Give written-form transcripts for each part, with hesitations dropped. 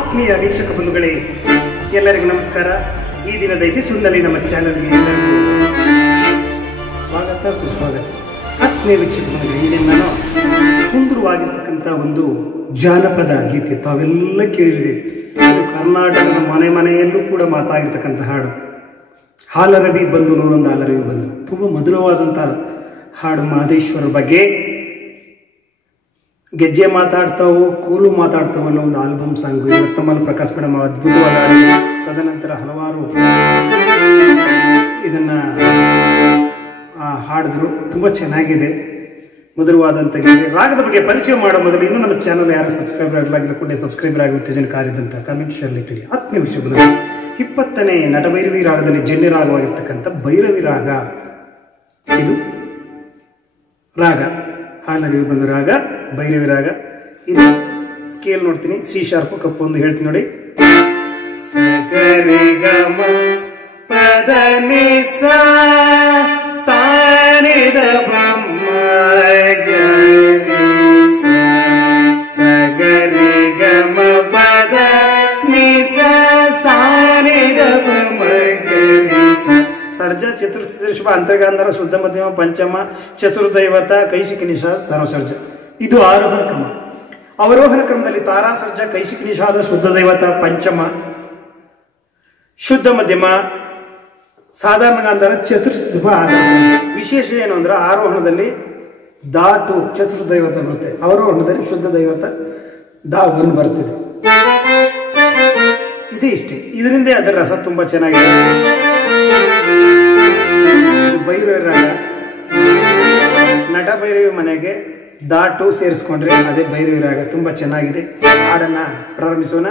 ಆತ್ಮೀಯ ವೀಕ್ಷಕ ಬಂಧುಗಳೇ, ಎಲ್ಲರಿಗೂ ನಮಸ್ಕಾರ. ಈ ದಿನದ ಎಪಿಸೋಡ್ನಲ್ಲಿ ನಮ್ಮ ಚಾನೆಲ್ಗೆ ಎಲ್ಲರಿಗೂ ಸ್ವಾಗತ ಸುಸ್ವಾಗತ. ಆತ್ಮೀಯ ವೀಕ್ಷಕ ಬಂಧುಗಳೇ, ಈ ನಾನು ಸುಂದರವಾಗಿರ್ತಕ್ಕಂಥ ಒಂದು ಜಾನಪದ ಗೀತೆ ತಾವೆಲ್ಲ ಕೇಳಿದಿರಿ. ಇದು ಕರ್ನಾಟಕದ ಮನೆಯಲ್ಲೂ ಕೂಡ ಮಾತಾಗಿರ್ತಕ್ಕಂಥ ಹಾಡು. ಹಾಲರವಿ ಬಂದು ನೂರೊಂದು ಹಾಲರವಿ ಬಂದು, ತುಂಬ ಮಧುರವಾದಂಥ ಹಾಡು. ಮಹದೇಶ್ವರ ಬಗ್ಗೆ ಗೆಜ್ಜೆ ಮಾತಾಡ್ತಾವೋ ಕೋಲು ಮಾತಾಡ್ತಾವೋ ಅನ್ನೋ ಒಂದು album song. Ratnamala Prakash madam ಅದ್ಭುತವಾದ ಹಾಡು. ತದನಂತರ ಹಲವಾರು ಇದನ್ನ ಹಾಡಿದ್ರು. ತುಂಬ ಚೆನ್ನಾಗಿದೆ, ಮಧುರವಾದಂಥ ಗೀತೆ. ರಾಗದ ಬಗ್ಗೆ ಪರಿಚಯ ಮಾಡೋ ಮೊದಲು ಇನ್ನೂ ನಮ್ಮ ಚಾನಲ್ ಯಾರು ಸಬ್ಸ್ಕ್ರೈಬರ್ ಆಗಲಾಗಿಲ್ಲ ಕೂಡ ಸಬ್ಸ್ಕ್ರೈಬರ್ ಆಗಿ ಉತ್ತೇಜನ ಕಾರ್ಯದಂತ ಕಮೆಂಟ್ ಶೇರ್ಲಿ ಕೇಳಿ. ಆತ್ಮೀಯ ವಿಷಯ ಬಂದರೆ 20ನೇ ನಟಭೈರವಿ ರಾಗದಲ್ಲಿ ಜನ್ಯ ರಾಗವಾಗಿರ್ತಕ್ಕಂಥ ಭೈರವಿ ರಾಗ. ಇದು ರಾಗ ಹಾಲರವಿ ಬಂದು ರಾಗ, ಭೈರವಿ ರಾಗ. ಇದು ಸ್ಕೇಲ್ ನೋಡ್ತೀನಿ, ಸಿ ಶಾರ್ಪ್ ಕಪ್ಪು ಒಂದು ಹೇಳ್ತೀನಿ ನೋಡಿ. ಸಗರಿ ಗಮ ಪದ ನಿ ಸ ಸಾನಿದ ಬ್ರಹ್ಮ ಸಗರಿ ಗಮ ಪದ ನಿ ಸ ಸಾನಿದ ಬ್ರಹ್ಮ ಸರ್ಜ ಚತುರ್ಥ ಶುಭ ಅಂತರ್ಗಾಂಧರ ಶುದ್ಧ ಮಧ್ಯಮ ಪಂಚಮ ಚತುರ್ದೈವತ ಕೈಶಿಕ ನಿಷಾದ ಧರ್ಮಸರ್ಜ. ಇದು ಆರೋಹಣ ಕ್ರಮ. ಅವರೋಹಣ ಕ್ರಮದಲ್ಲಿ ತಾರಾ ಸರ್ಜ ಕೈಶಿಕ ನಿಷಾದ ಶುದ್ಧ ದೈವತ ಪಂಚಮ ಶುದ್ಧ ಮಧ್ಯಮ ಸಾಧಾರಣ ಗಾಂಧಾರ ಚತುರ್ಥ ಆಧಾರ. ವಿಶೇಷ ಏನು ಅಂದ್ರೆ ಆರೋಹಣದಲ್ಲಿ ದಾಟು ಚತುರ್ದೈವತ ಬರುತ್ತೆ, ಅವರೋಹಣದಲ್ಲಿ ಶುದ್ಧ ದೈವತ ದಾ ಒಂದು ಬರ್ತಿದೆ. ಇದೇ ಇಷ್ಟೇ, ಇದರಿಂದ ಅದರ ರಸ ತುಂಬಾ ಚೆನ್ನಾಗಿದೆ. ಭೈರವಿ ರಾಗ, ನಟ ಭೈರವಿ ಮನೆಗೆ ದಾಟು ಸೇರಿಸ್ಕೊಂಡ್ರೆ ಅದೇ ಭೈರವಿ ರಾಗ. ತುಂಬಾ ಚೆನ್ನಾಗಿದೆ. ಹಾಡನ್ನ ಪ್ರಾರಂಭಿಸೋಣ.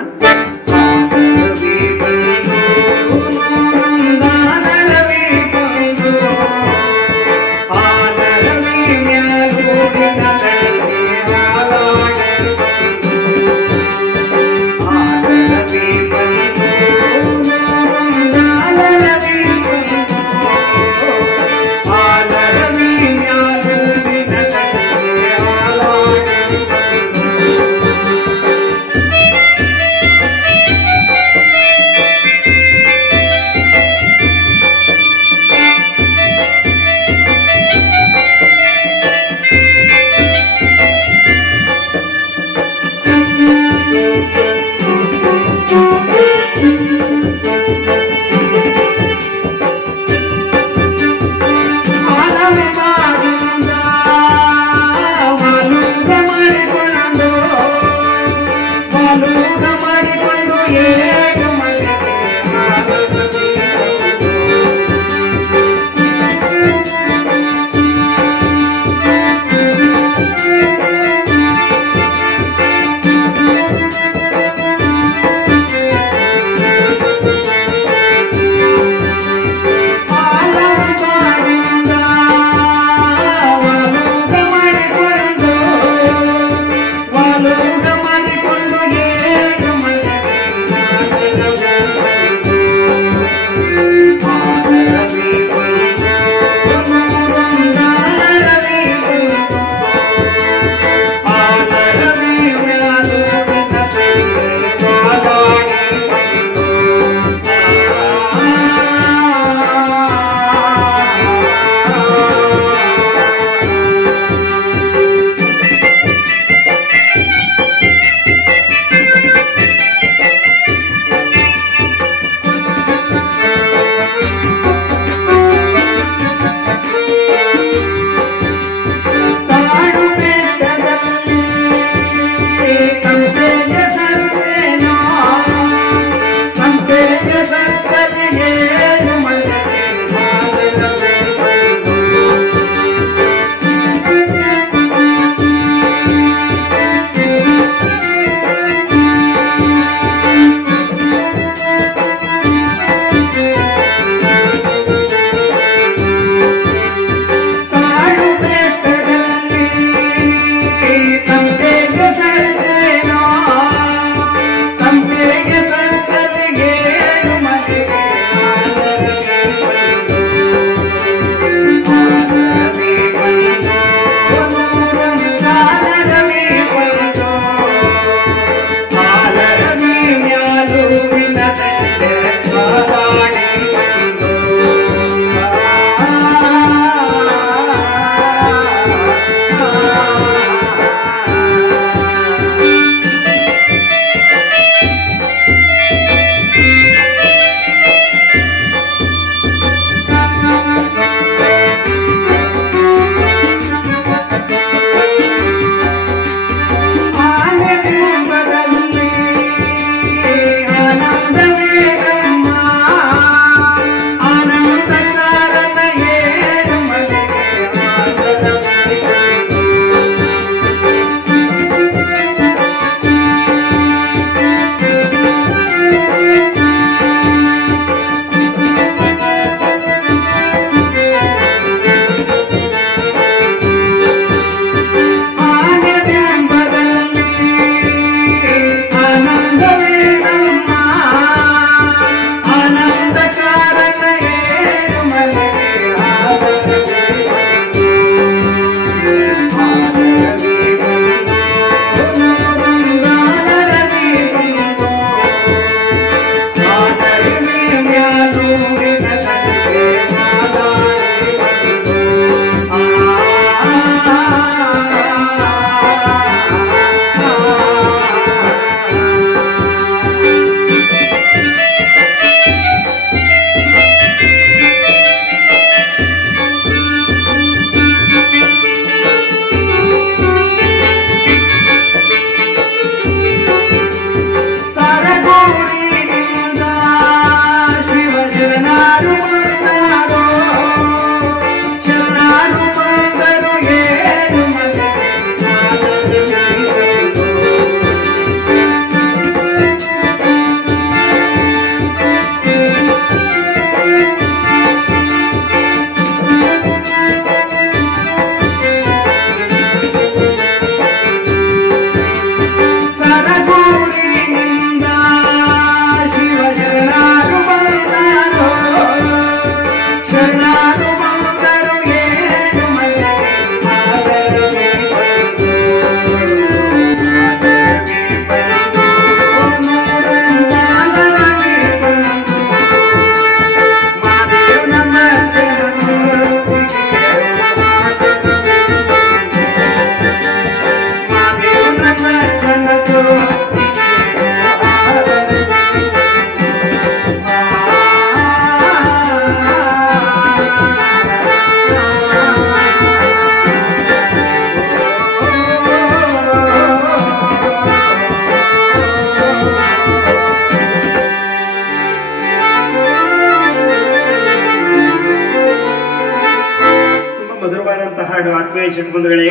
ಆತ್ಮೀಯ ವೀಕ್ಷಕ ಬಂಧುಗಳೇ,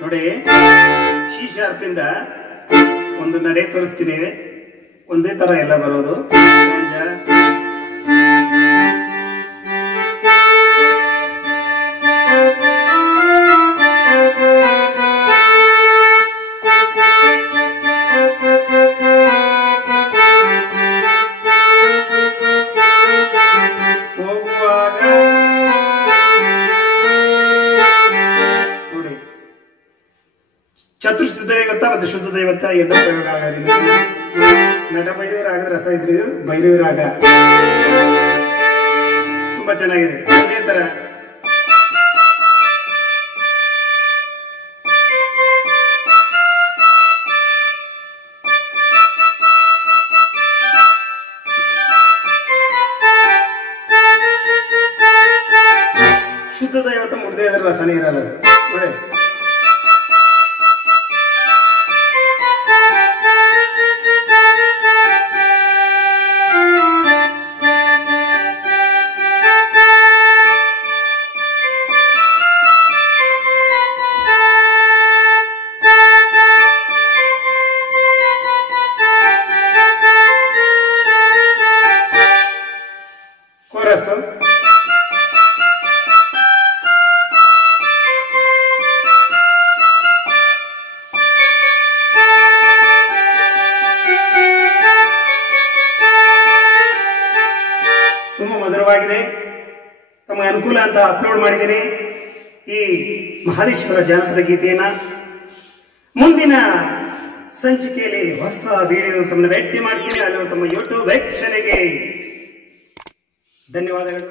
ನೋಡಿ ಸಿ ಶಾರ್ಪ್ ಇಂದ ಒಂದು ನಡೆ ತೋರಿಸ್ತೀನಿ. ಒಂದೇ ತರ ಎಲ್ಲ ಬರೋದು. ಚತುರ್ಥ ದೈವತ ಮತ್ತೆ ಶುದ್ಧ ದೈವತ ಎಲ್ಲ ಪ್ರಯೋಗ ಆಗೋದ್ರಿಂದ ನಟ ಭೈರವಿ ರಾಗದ ರಸ ಇದ್ರಿ ಭೈರವಿ ರಾಗ ತುಂಬಾ ಚೆನ್ನಾಗಿದೆ. ಅದೇ ತರ ಶುದ್ಧ ದೈವತ ಮುಡ್ದೇ ಇದ್ರೆ ರಸನೇ ಇರಲ್ಲ ನೋಡಿ. ಕೋರಸ್ ತುಂಬಾ ಮಧುರವಾಗಿದೆ. ತಮಗೆ ಅನುಕೂಲ ಅಂತ ಅಪ್ಲೋಡ್ ಮಾಡಿದ್ದೀನಿ ಈ ಮಹದೇಶ್ವರ ಜಾನಪದ ಗೀತೆಯನ್ನ. ಮುಂದಿನ ಸಂಚಿಕೆಯಲ್ಲಿ ಹೊಸ ವಿಡಿಯೋ ತಮ್ಮನ್ನ ಭೇಟಿ ಮಾಡ್ತೀನಿ. ಅಲ್ಲಿ ತಮ್ಮ ಯೂಟ್ಯೂಬ್ ವೀಕ್ಷಣೆಗೆ ಧನ್ಯವಾದಗಳು.